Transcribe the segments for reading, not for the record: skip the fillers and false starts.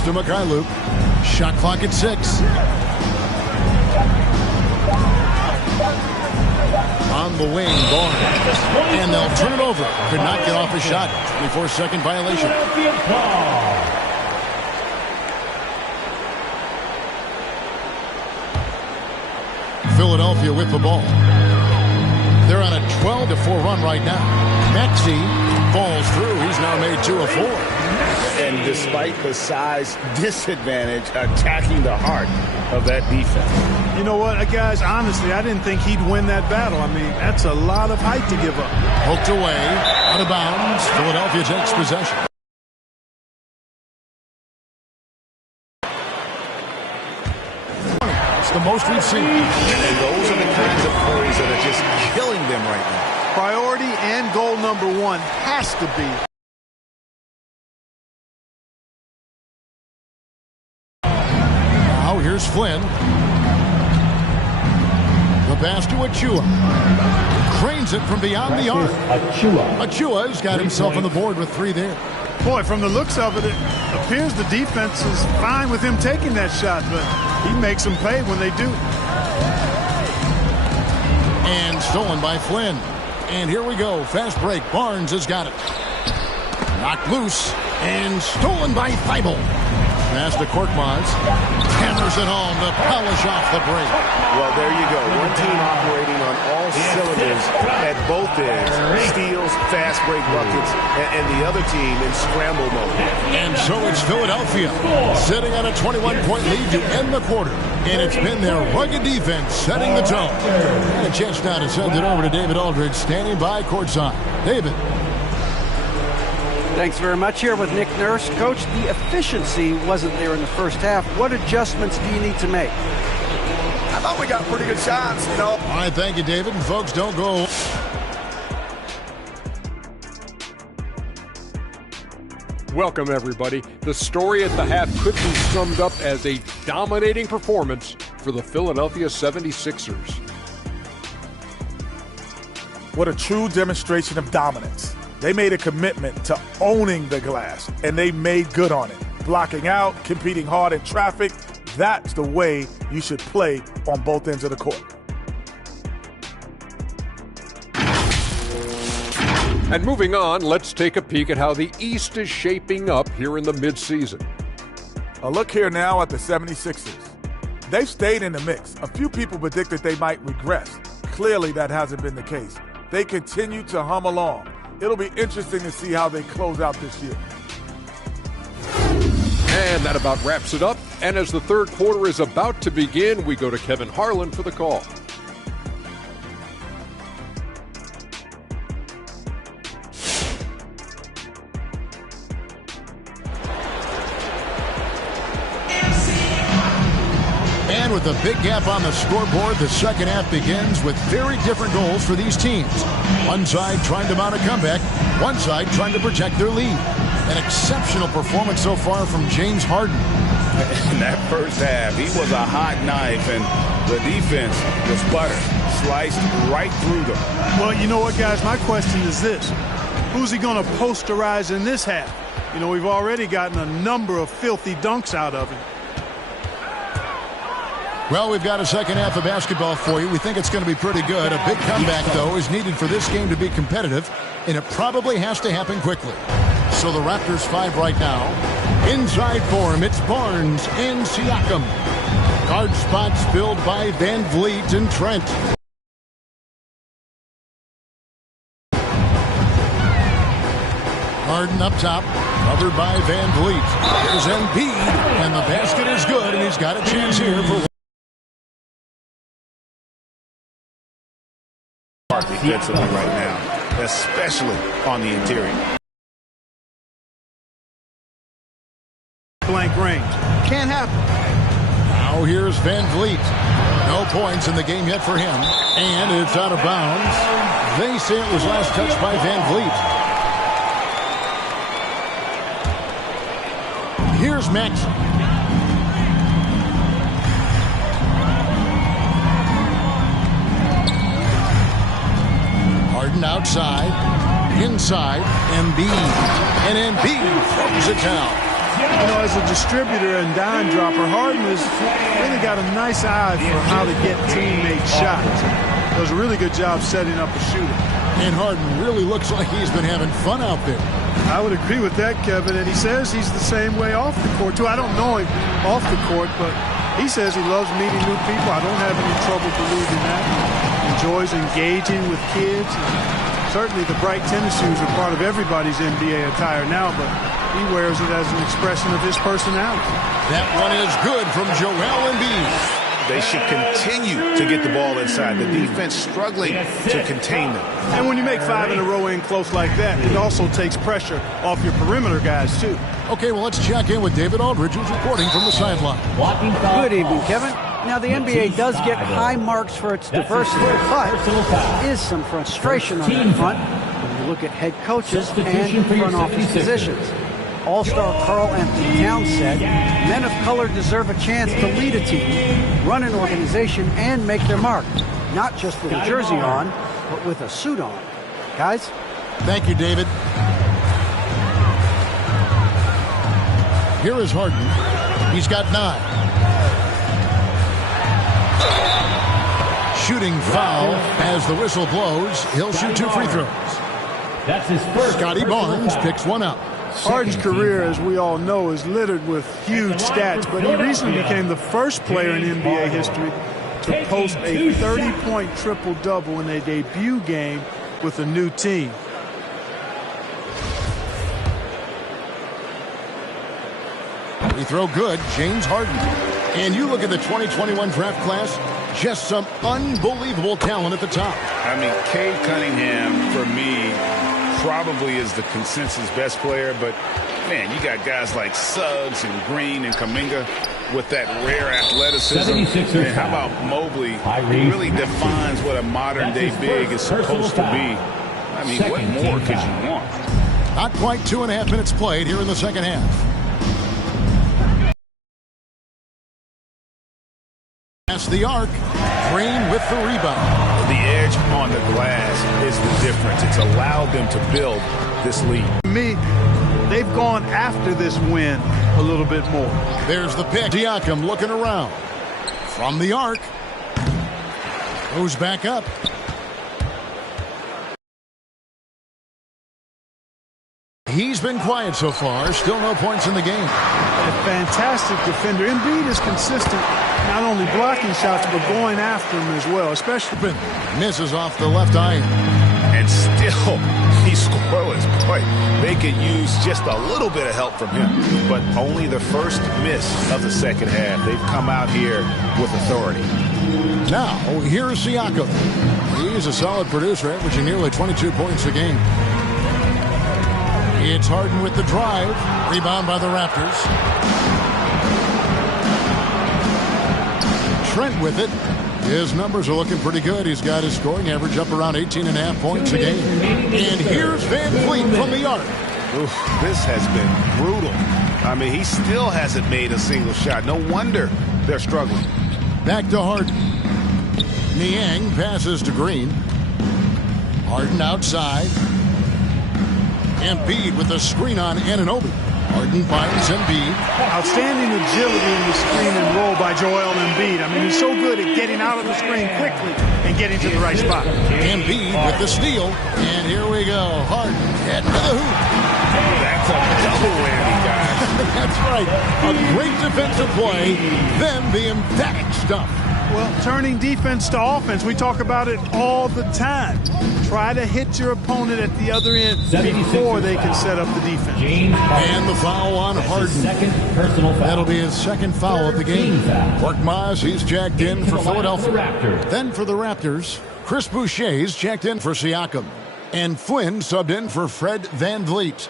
pass to Mikhailuk. Shot clock at 6. On the wing, Barnes. And they'll turn it over. Could not get off a shot. 24-second violation. Philadelphia with the ball. They're on a 12-4 run right now. Maxey falls through. He's now made 2 of 4. And despite the size disadvantage, attacking the heart of that defense. You know what, guys, honestly, I didn't think he'd win that battle. I mean, that's a lot of height to give up. Poked away, out of bounds. Philadelphia takes possession. It's the most we've seen. And those are the kinds of plays that are just killing them right now. Priority and goal number 1 has to be. Now here's Flynn. The pass to Achua. Cranes it from beyond the arc. Achua's got himself on the board with 3 there. Boy, from the looks of it, it appears the defense is fine with him taking that shot, but he makes them pay when they do. And stolen by Flynn. And here we go. Fast break. Barnes has got it. Knocked loose. And stolen by Thibault. Pass to Korkmaz. Hammers it home to polish off the break. Well, there you go. One team operating on all cylinders at both ends. Steals, fast break buckets, and the other team in scramble mode. And so it's Philadelphia sitting on a 21-point lead to end the quarter. And it's been their rugged defense setting the tone. And a chance now to send it over to David Aldridge, standing by courtside. David. Thanks very much. Here with Nick Nurse. Coach, the efficiency wasn't there in the first half. What adjustments do you need to make? I thought we got pretty good shots, you know. All right, thank you, David. And folks, don't go. Welcome, everybody. The story at the half could be summed up as a dominating performance for the Philadelphia 76ers. What a true demonstration of dominance. They made a commitment to owning the glass, and they made good on it. Blocking out, competing hard in traffic, that's the way you should play on both ends of the court. And moving on, let's take a peek at how the East is shaping up here in the midseason. A look here now at the 76ers. They've stayed in the mix. A few people predicted they might regress. Clearly, that hasn't been the case. They continue to hum along. It'll be interesting to see how they close out this year. And that about wraps it up. And as the third quarter is about to begin, we go to Kevin Harlan for the call. And with a big gap on the scoreboard, the second half begins with very different goals for these teams. One side trying to mount a comeback, one side trying to protect their lead. An exceptional performance so far from James Harden. In that first half, he was a hot knife, and the defense was butter, sliced right through them. Well, you know what, guys? My question is this. Who's he going to posterize in this half? You know, we've already gotten a number of filthy dunks out of him. Well, we've got a second half of basketball for you. We think it's going to be pretty good. A big comeback, though, is needed for this game to be competitive, and it probably has to happen quickly. So the Raptors 5 right now. Inside for him, it's Barnes and Siakam. Guard spots filled by Van Vliet and Trent. Harden up top, covered by Van Vliet. Here's Embiid, and the basket is good, and he's got a chance here for defensively right now, especially on the interior. Blank range. Can't happen. Now here's Van Vliet. No points in the game yet for him. And it's out of bounds. They say it was last touched by Van Vliet. Here's Maxey. Harden outside, inside, Embiid, and Embiid throws it down. You know, as a distributor and dime dropper, Harden has really got a nice eye for how to get teammate shots. Does a really good job setting up a shooter. And Harden really looks like he's been having fun out there. I would agree with that, Kevin, and he says he's the same way off the court, too. I don't know him off the court, but he says he loves meeting new people. I don't have any trouble believing that. Enjoys engaging with kids. And certainly the bright tennis shoes are part of everybody's NBA attire now, but he wears it as an expression of his personality. That one is good from Joel Embiid. They should continue to get the ball inside. The defense struggling to contain them. And when you make 5 in a row in close like that, it also takes pressure off your perimeter guys, too. Okay, well, let's check in with David Aldridge, who's reporting from the sideline. Good evening, Kevin. Now, the NBA does get high marks for its diversity, but there is some frustration on that front when you look at head coaches and front office positions. All-star Karl Anthony Towns said, men of color deserve a chance to lead a team, run an organization, and make their mark. Not just with a jersey on, but with a suit on. Guys? Thank you, David. Here is Harden. He's got 9. Shooting foul as the whistle blows. He'll shoot 2 free throws. That's his first. Scotty Barnes picks one up. Harden's career, as we all know, is littered with huge stats, but he recently became the first player in NBA history to post a 30-point triple-double in a debut game with a new team. Free throw good, James Harden. And you look at the 2021 draft class, just some unbelievable talent at the top. I mean, Cade Cunningham, for me, probably is the consensus best player, but man, you got guys like Suggs and Green and Kuminga with that rare athleticism. And how about Mobley, who really defines what a modern-day big is supposed to be? I mean, what more could you want? Not quite 2.5 minutes played here in the second half. That's the arc. Green with the rebound. The edge on the glass is the difference. It's allowed them to build this lead. To me, they've gone after this win a little bit more. There's the pick. Siakam looking around. From the arc. Goes back up. He's been quiet so far. Still no points in the game. A fantastic defender. Embiid is consistent, not only blocking shots, but going after them as well, especially. Misses off the left eye. And still, he's scoreless. Boy, they could use just a little bit of help from him. But only the first miss of the second half. They've come out here with authority. Now, here's Siakam. He's a solid producer, averaging nearly 22 points a game. It's Harden with the drive. Rebound by the Raptors. Trent with it. His numbers are looking pretty good. He's got his scoring average up around 18.5 points a game. And here's Van Vliet from the arc. Oof, this has been brutal. I mean, he still hasn't made a single shot. No wonder they're struggling. Back to Harden. Niang passes to Green. Harden outside. Embiid with the screen on Anunoby. Harden finds Embiid. Outstanding agility in the screen and roll by Joel Embiid. I mean, he's so good at getting out of the screen quickly and getting to the right spot. Embiid with the steal. And here we go. Harden heading to the hoop. That's a double whammy, guys. That's right. A great defensive play. Then the emphatic stuff. Well, turning defense to offense, we talk about it all the time. Try to hit your opponent at the other end before they can set up the defense. And the foul on Harden. That'll be his second foul of the game. Korkmaz, he's checked in for Philadelphia. Then for the Raptors, Chris Boucher's checked in for Siakam. And Flynn subbed in for Fred Van Vliet.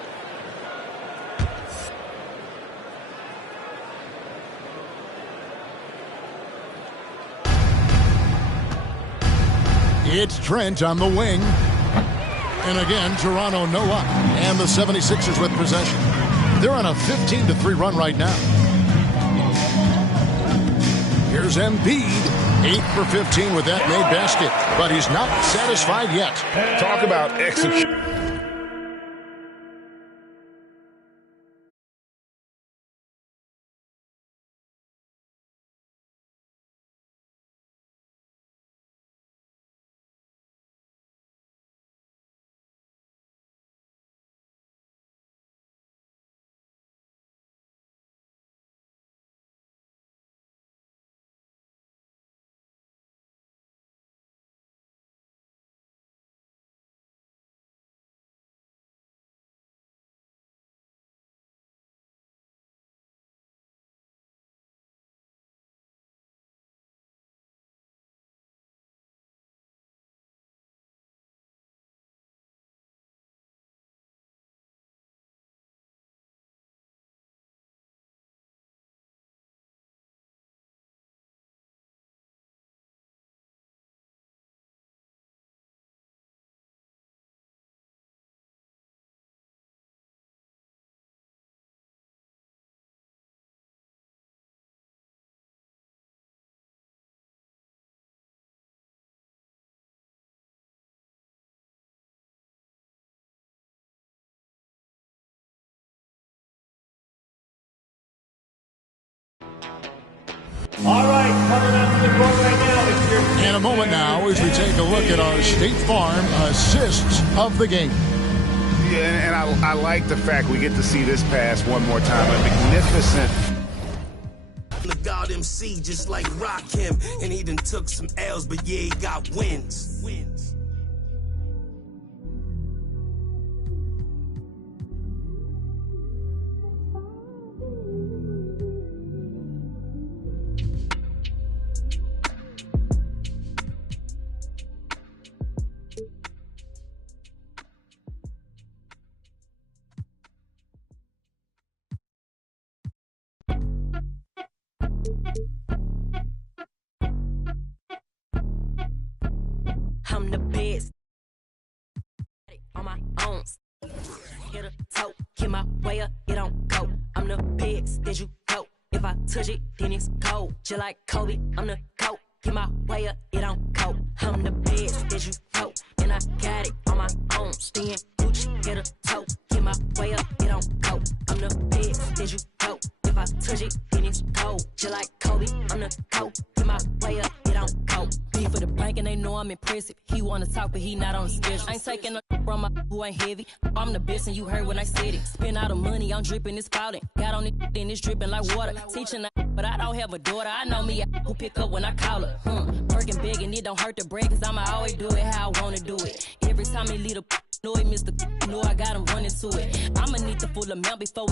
It's Trent on the wing. And again, Toronto no up. And the 76ers with possession. They're on a 15-3 run right now. Here's Embiid. 8 for 15 with that made basket. But he's not satisfied yet. Talk about execution. All right, coming out to the court right now is your... In a moment now, as we take a look at our State Farm assists of the game. Yeah, and I like the fact we get to see this pass one more time. A magnificent. The God MC just like Rakim, and he done took some L's, but yeah, he got wins. I'm the best on my own. Hit a toe, get my way up, it don't go. I'm the best, then you go. If I touch it, then it's cold. Just like Kobe, I'm the GOAT. Get my way up, it don't go. I'm the best, then you go. And I got it on my own. Staying Gucci, hit a toe, get my way up, it don't go. I'm the best, then you go. If I touch it, then it's cold. Just like Kobe, I'm the GOAT. Get my way up, it don't go. For the bank and they know I'm impressive. He wanna talk, but he not on the schedule. I ain't taking a from my who ain't heavy. I'm the best and you heard when I said it. Spend all the money, I'm dripping, it's spouting. Got on it, then it's dripping like water. Teaching but I don't have a daughter. I know me who pick up when I call her. Working big and it don't hurt to break, cause I'ma always do it how I wanna do it. Every time he lead a know it, Mr. Know I got him running to it. I'ma need the full amount before